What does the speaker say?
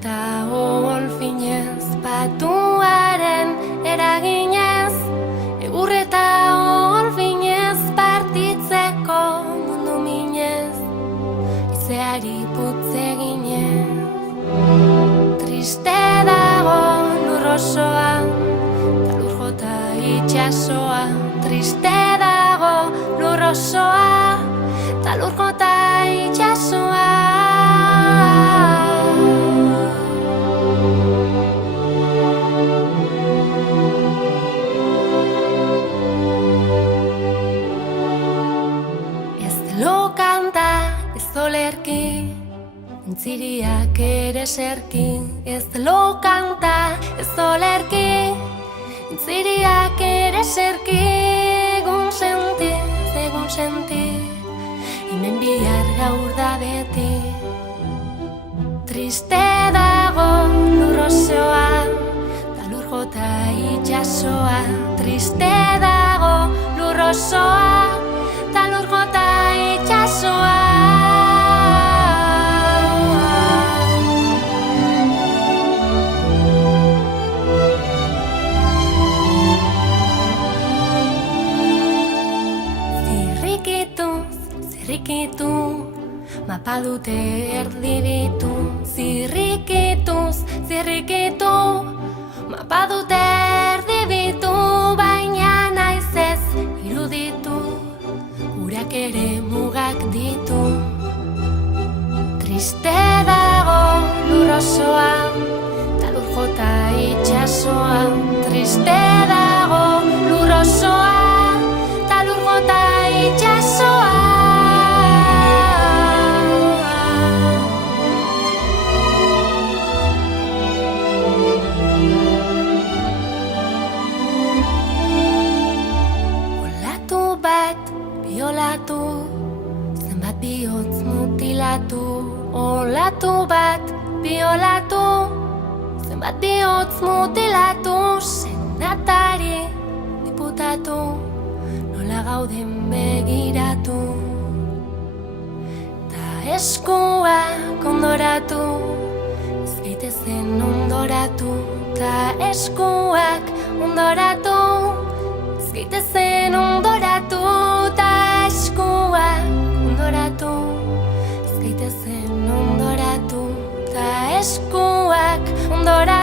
eta olfinez, patuaren eraginez, egur eta olfinez, partitzeko mundu minez, izeari putze ginez. Triste dago lur osoa, ta lur jota itxasoa. Triste dago lur osoa, ta lur jota itxasoa. Ez lo kanta, ez olerki, entziriak ere serki. Ez lo kanta, ez olerki, entziriak ere serki. Egun senti, hemen bihar gaur da beti. Triste dago lur osoa, ta lur jota itxasoa. Triste dago lur osoa, ta lur jota itxasoa. Zirrikituz, mapa dute erdibitu. Zirrikituz, mapa dute erdibitu. Baina naiz ez iruditu, urak ere mugak ditu. Triste dago lur osoa, ta lur jota itxasoa. Triste dago lur osoa, ta lur jota itxasoa. Biolatu, zenbat bihotz mutilatu. Olatu bat, biolatu, zenbat bihotz mutilatu. Senatari, diputatu, nola gauden begiratu. Ta eskuak ondoratu, ez gaitezen ondoratu. Ta eskuak ondoratu, ez gaitezen ondoratu. Ondoratu, ez gaitezen ondoratu, ta eskuak ondoratu.